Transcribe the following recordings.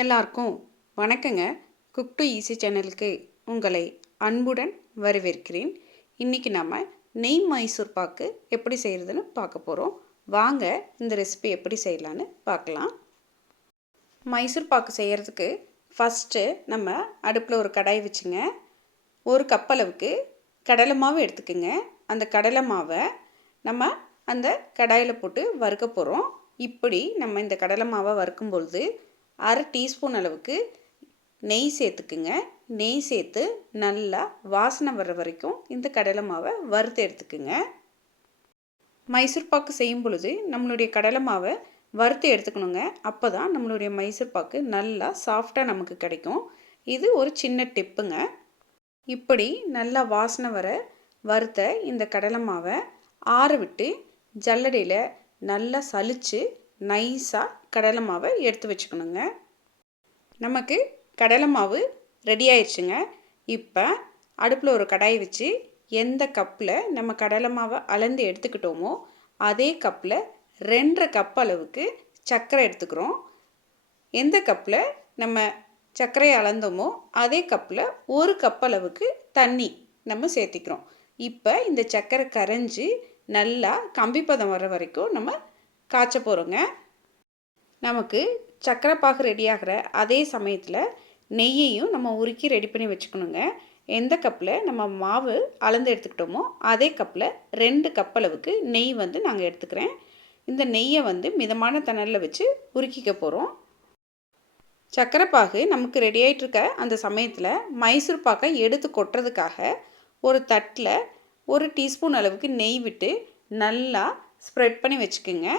எல்லாருக்கும் வணக்கங்க. Cook to easy சேனலுக்கு உங்களை அன்புடன் வரவேற்கிறேன். இன்றைக்கி நம்ம நெய் மைசூர் பாக்கு எப்படி செய்கிறதுன்னு பார்க்க போகிறோம். வாங்க இந்த ரெசிபி எப்படி செய்யலான்னு பார்க்கலாம். மைசூர் பாக்கு செய்கிறதுக்கு ஃபஸ்ட்டு நம்ம அடுப்பில் ஒரு கடாய் வச்சுங்க. ஒரு கப் அளவுக்கு கடலை மாவு எடுத்துக்குங்க. அந்த கடலை மாவை நம்ம அந்த கடாயில் போட்டு வறுக்க போகிறோம். இப்படி நம்ம இந்த கடலை மாவை வறுக்கும் பொழுது அரை டீஸ்பூன் அளவுக்கு நெய் சேர்த்துக்குங்க. நெய் சேர்த்து நல்லா வாசனை வர்ற வரைக்கும் இந்த கடலை மாவை வறுத்து எடுத்துக்குங்க. மைசூர் பாக்கு செய்யும் பொழுது நம்மளுடைய கடலை மாவை வறுத்து எடுத்துக்கணுங்க. அப்போ தான் நம்மளுடைய மைசூர் பாக்கு நல்லா சாஃப்டாக நமக்கு கிடைக்கும். இது ஒரு சின்ன டிப்புங்க. இப்படி நல்லா வாசனை வர வறுத்த இந்த கடலை மாவை ஆற விட்டு ஜல்லடையில் நல்லா சலித்து நைஸாக கடலை மாவை எடுத்து வச்சுக்கணுங்க. நமக்கு கடலை மாவு ரெடி ஆயிடுச்சுங்க. இப்போ அடுப்பில் ஒரு கடாய் வச்சு எந்த கப்பில் நம்ம கடலை மாவை அளந்து எடுத்துக்கிட்டோமோ அதே கப்பில் 2.5 கப் அளவுக்கு சர்க்கரை எடுத்துக்கிறோம். எந்த கப்பில் நம்ம சர்க்கரையை அளந்தோமோ அதே கப்பில் 1 கப் அளவுக்கு தண்ணி நம்ம சேர்த்திக்கிறோம். இப்போ இந்த சர்க்கரை கரைஞ்சி நல்லா கம்பிப்பதம் வர வரைக்கும் நம்ம காய்ச்ச போகிறோங்க. நமக்கு சர்க்கரை பாகு ரெடியாகிற அதே சமயத்தில் நெய்யையும் நம்ம உருக்கி ரெடி பண்ணி வச்சுக்கணுங்க. எந்த கப்பில் நம்ம மாவு அளந்து எடுத்துக்கிட்டோமோ அதே கப்பில் 2 கப் அளவுக்கு நெய் நாங்கள் எடுத்துக்கிறேன். இந்த நெய்யை மிதமான தணலில் வச்சு உருக்கிக்க போகிறோம். சர்க்கரை பாகு நமக்கு ரெடி ஆகிட்டு இருக்க அந்த சமயத்தில் மைசூர் பாக்கை எடுத்து கொட்டுறதுக்காக ஒரு தட்டில் 1 டீஸ்பூன் அளவுக்கு நெய் விட்டு நல்லா ஸ்ப்ரெட் பண்ணி வச்சுக்கோங்க.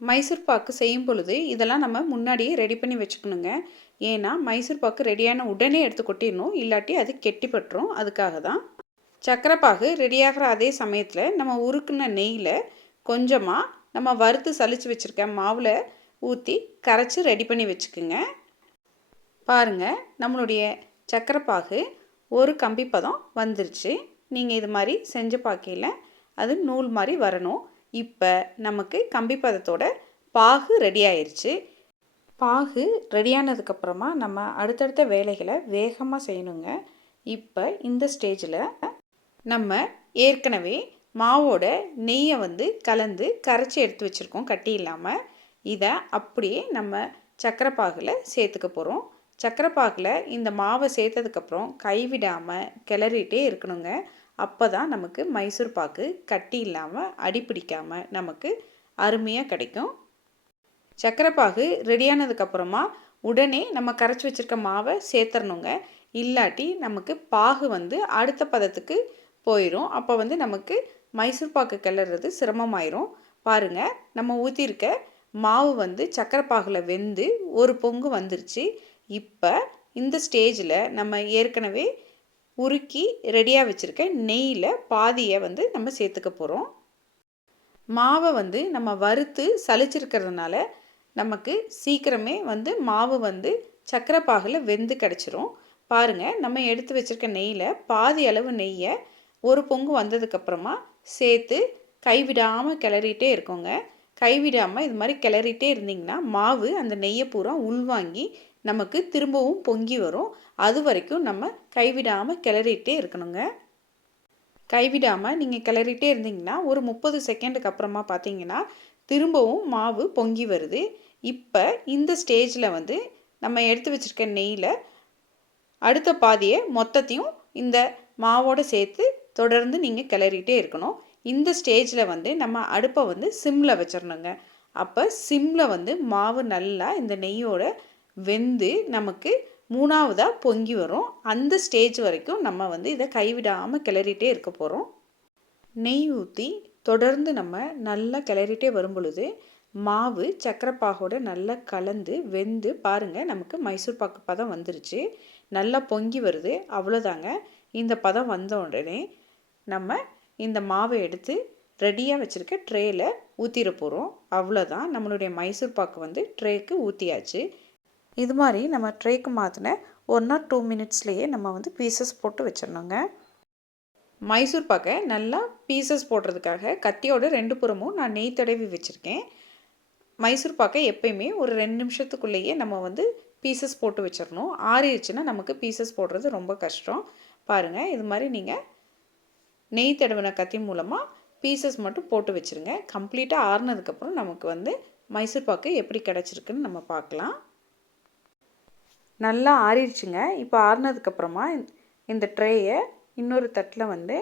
மைசூர் பாக்கு செய்யும் பொழுது இதெல்லாம் நம்ம முன்னாடியே ரெடி பண்ணி வச்சுக்கணுங்க. ஏன்னா மைசூர் பாக்கு ரெடியான உடனே எடுத்து கொட்டிடணும், இல்லாட்டி அது கெட்டிப்பட்டுரும். அதுக்காக தான். சர்க்கரை பாகு ரெடியாகிற அதே சமயத்தில் நம்ம உருக்குன நெய்யில் கொஞ்சமாக நம்ம வறுத்து சலித்து வச்சுருக்க மாவில் ஊற்றி கரைச்சி ரெடி பண்ணி வச்சுக்குங்க. பாருங்கள், நம்மளுடைய சர்க்கரை பாகு ஒரு கம்பி பதம் வந்துருச்சு. நீங்கள் இது மாதிரி செஞ்சு பார்க்கையில் அது நூல் மாதிரி வரணும். இப்போ நமக்கு கம்பி பதத்தோட பாகு ரெடி ஆயிடுச்சு. பாகு ரெடியானதுக்கப்புறமா நம்ம அடுத்தடுத்த வேலைகளை வேகமாக செய்யணுங்க. இப்போ இந்த ஸ்டேஜில் நம்ம ஏற்கனவே மாவோட நெய்யை கலந்து கரைச்சி எடுத்து வச்சுருக்கோம் கட்டி இல்லாமல். இதை அப்படியே நம்ம சர்க்கரை பாகில் சேர்த்துக்க போகிறோம். சர்க்கரை பாகில் இந்த மாவை சேர்த்ததுக்கப்புறம் கைவிடாமல் கிளறிட்டே இருக்கணுங்க. அப்போ தான் நமக்கு மைசூர் பாக்கு கட்டி இல்லாமல் அடிப்பிடிக்காமல் நமக்கு அருமையாக கிடைக்கும். சர்க்கரை பாகு ரெடியானதுக்கப்புறமா உடனே நம்ம கரைச்சி வச்சுருக்க மாவை சேர்த்துறணுங்க. இல்லாட்டி நமக்கு பாகு அடுத்த பதத்துக்கு போயிடும். அப்போ நமக்கு மைசூர் பாக்கு கிளறது சிரமமாயிரும். பாருங்கள், நம்ம ஊற்றிருக்க மாவு சர்க்கரை பாகில் வெந்து ஒரு பொங்கு வந்துருச்சு. இப்போ இந்த ஸ்டேஜில் நம்ம ஏற்கனவே உருக்கி ரெடியாக வச்சுருக்க நெய்யில் பாதியை நம்ம சேர்த்துக்க போகிறோம். மாவை நம்ம வறுத்து சலிச்சிருக்கிறதுனால நமக்கு சீக்கிரமே மாவு சர்க்கரை பாகில் வெந்து கிடச்சிரும். பாருங்கள், நம்ம எடுத்து வச்சுருக்க நெய்யில் பாதி அளவு நெய்யை ஒரு பொங்கு வந்ததுக்கப்புறமா சேர்த்து கைவிடாமல் கிளறிட்டே இருக்கோங்க. கைவிடாமல் இது மாதிரி கிளறிட்டே இருந்திங்கன்னா மாவு அந்த நெய்யை பூரா உள்வாங்கி நமக்கு திரும்பவும் பொங்கி வரும். அது வரைக்கும் நம்ம கைவிடாமல் கிளறிட்டே இருக்கணுங்க. கைவிடாமல் நீங்கள் கிளறிட்டே இருந்தீங்கன்னா ஒரு 30 செகண்டுக்கு அப்புறமா பார்த்தீங்கன்னா திரும்பவும் மாவு பொங்கி வருது. இப்போ இந்த ஸ்டேஜில் நம்ம எடுத்து வச்சுருக்க நெய்யில் அடுத்த பாதியை மொத்தத்தையும் இந்த மாவோடு சேர்த்து தொடர்ந்து நீங்கள் கிளறிட்டே இருக்கணும். இந்த ஸ்டேஜில் நம்ம அடுப்பை சிம்மில் வச்சிடணுங்க. அப்போ சிம்மில் மாவு நல்லா இந்த நெய்யோட வெந்து நமக்கு 3ஆவதாக பொங்கி வரும். அந்த ஸ்டேஜ் வரைக்கும் நம்ம இதை கைவிடாமல் கிளறிட்டே இருக்க போகிறோம். நெய் ஊற்றி தொடர்ந்து நம்ம நல்லா கிளறிட்டே வரும் பொழுது மாவு சர்க்கரை பாகோட நல்லா கலந்து வெந்து பாருங்கள், நமக்கு மைசூர் பாக்கு பதம் வந்துருச்சு. நல்லா பொங்கி வருது. அவ்வளோதாங்க. இந்த பதம் வந்த உடனே நம்ம இந்த மாவை எடுத்து ரெடியாக வச்சுருக்க ட்ரேயில் ஊற்றிட போகிறோம். அவ்வளோதான், நம்மளுடைய மைசூர் பாக்கு ட்ரேக்கு ஊற்றியாச்சு. இது மாதிரி நம்ம ட்ரேக்கு மாற்றின 1 or 2 மினிட்ஸ்லேயே நம்ம பீசஸ் போட்டு வச்சிடணுங்க. மைசூர் பாக்கை நல்லா பீசஸ் போடுறதுக்காக கத்தியோட 2 புறமும் நான் நெய் தடவி வச்சுருக்கேன். மைசூர் பாக்கை எப்பயுமே ஒரு 2 நிமிஷத்துக்குள்ளேயே நம்ம வந்து பீசஸ் போட்டு வச்சிடணும். ஆறிடுச்சுன்னா நமக்கு பீசஸ் போடுறது ரொம்ப கஷ்டம். பாருங்கள், இது மாதிரி நீங்கள் நெய் தடவின கத்தி மூலமாக பீசஸ் மட்டும் போட்டு வச்சுருங்க. கம்ப்ளீட்டாக ஆறுனதுக்கப்புறம் நமக்கு வந்து மைசூர் பாக்கு எப்படி கிடச்சிருக்குன்னு நம்ம பார்க்கலாம். நல்லா ஆறிடுச்சுங்க. இப்போ ஆறுனதுக்கப்புறமா இந்த ட்ரேயை இன்னொரு தட்டில் வந்து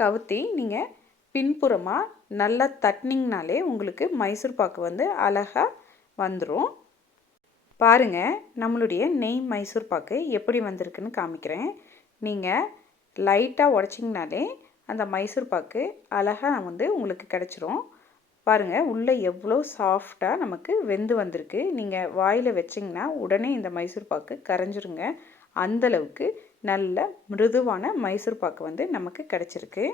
கவுத்தி நீங்கள் பின்புறமாக நல்லா தட்டினீங்கனாலே உங்களுக்கு மைசூர் பாக்கு வந்து அழகாக வந்துடும். பாருங்கள், நம்மளுடைய நெய் மைசூர் பாக்கு எப்படி வந்திருக்குன்னு காமிக்கிறேன். நீங்கள் லைட்டாக உடச்சிங்கனாலே அந்த மைசூர் பாக்கு அழகாக வந்து உங்களுக்கு கிடச்சிரும். பாருங்கள், உள்ளே எவ்வளோ சாஃப்டாக நமக்கு வெந்து வந்திருக்கு. நீங்கள் வாயில் வச்சிங்கன்னா உடனே இந்த மைசூர் பாக்கு கரைஞ்சிருங்க. அந்தளவுக்கு நல்ல மிருதுவான மைசூர் பாக்கு வந்து நமக்கு கிடச்சிருக்கு.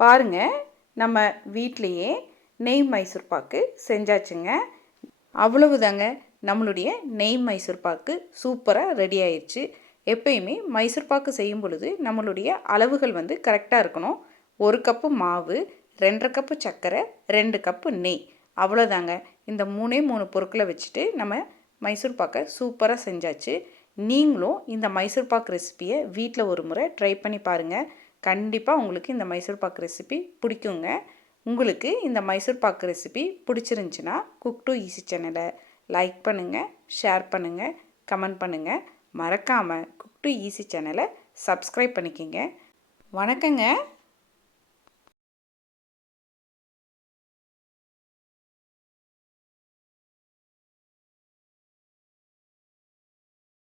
பாருங்கள், நம்ம வீட்டிலையே நெய் மைசூர் பாக்கு செஞ்சாச்சுங்க. அவ்வளவுதாங்க, நம்மளுடைய நெய் மைசூர் பாக்கு சூப்பராக ரெடி ஆயிடுச்சு. எப்பயுமே மைசூர் பாக்கு செய்யும் பொழுது நம்மளுடைய அளவுகள் வந்து கரெக்டாக இருக்கணும். 1 கப்பு மாவு, 2½ கப்பு சர்க்கரை, 2 கப்பு நெய், அவ்வளோதாங்க. இந்த 3 பொருட்களை வச்சுட்டு நம்ம மைசூர் பாக்கை சூப்பராக செஞ்சாச்சு. நீங்களும் இந்த மைசூர் பாக்கு ரெசிப்பியை வீட்டில் ஒரு முறை ட்ரை பண்ணி பாருங்கள். கண்டிப்பாக உங்களுக்கு இந்த மைசூர் பாக்கு ரெசிபி பிடிக்குங்க. உங்களுக்கு இந்த Mysore pak recipe பிடிச்சிருந்துச்சின்னா cook to easy சேனலை லைக் பண்ணுங்கள், ஷேர் பண்ணுங்கள், கமெண்ட் பண்ணுங்கள். மறக்காமல் குக் டு ஈஸி சேனலை சப்ஸ்கிரைப் பண்ணிக்கோங்க. வணக்கங்க.